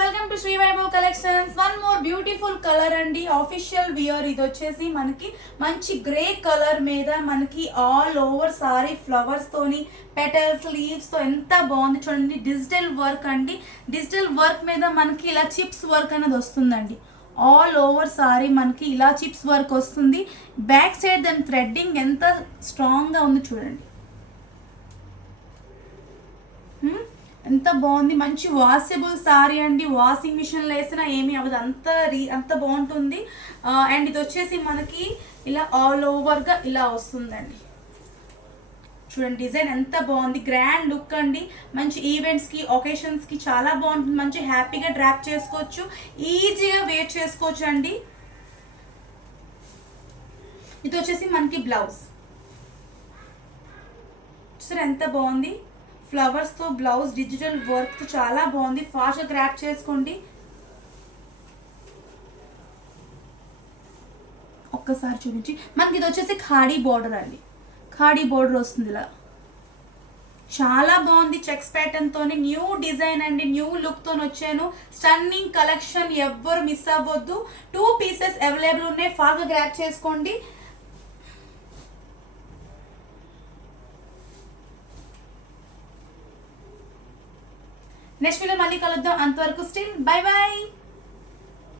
Welcome to Shri Vaibhav collections. One more beautiful colour అండి, official wear. ఇది వచ్చేసి మనకి మంచి గ్రే కలర్ మీద మనకి ఆల్ ఓవర్ సారీ ఫ్లవర్స్ తోని పెటల్స్ లీవ్స్ తో ఎంత బాగుంది చూడండి. డిజిటల్ వర్క్ అండి, డిజిటల్ వర్క్ మీద మనకి ఇలా చిప్స్ వర్క్ అనేది వస్తుందండి. ఆల్ ఓవర్ సారీ మనకి ఇలా చిప్స్ వర్క్ వస్తుంది. బ్యాక్ సైడ్ దాని థ్రెడ్డింగ్ ఎంత స్ట్రాంగ్గా ఉంది చూడండి, ఎంత బాగుంది. మంచి వాషబుల్ సారీ అండి, వాషింగ్ మిషన్లో వేసినా ఏమీ అవ్వదు, అంత బాగుంటుంది. అండ్ ఇది వచ్చేసి మనకి ఇలా ఆల్ ఓవర్గా ఇలా వస్తుందండి. చూడండి డిజైన్ ఎంత బాగుంది, గ్రాండ్ లుక్ అండి. మంచి ఈవెంట్స్కి ఒకేషన్స్కి చాలా బాగుంటుంది. మంచి హ్యాపీగా డ్రాప్ చేసుకోవచ్చు, ఈజీగా వేర్ చేసుకోవచ్చు అండి. ఇది వచ్చేసి మనకి బ్లౌజ్ చూసారు ఎంత బాగుంది. ఫ్లవర్స్తో బ్లౌజ్ డిజిటల్ వర్క్తో చాలా బాగుంది. ఫాస్ట్గా గ్రాప్ చేసుకోండి. ఒక్కసారి చూపించి మనకి ఇది వచ్చేసి ఖాడీ బోర్డర్ అండి, ఖాడీ బోర్డర్ వస్తుంది ఇలా. చాలా బాగుంది. చెక్స్ ప్యాటర్న్ తోని న్యూ డిజైన్ అండి, న్యూ లుక్ తోని వచ్చాను. స్టన్నింగ్ కలెక్షన్, ఎవ్వరు మిస్ అవ్వద్దు. 2 పీసెస్ అవైలబుల్ ఉన్నాయి, ఫాస్ట్గా గ్రాప్ చేసుకోండి. నెక్స్ట్ వీడియో మళ్ళీ కలుద్దాం. అంతవరకు స్టిల్ బై బై.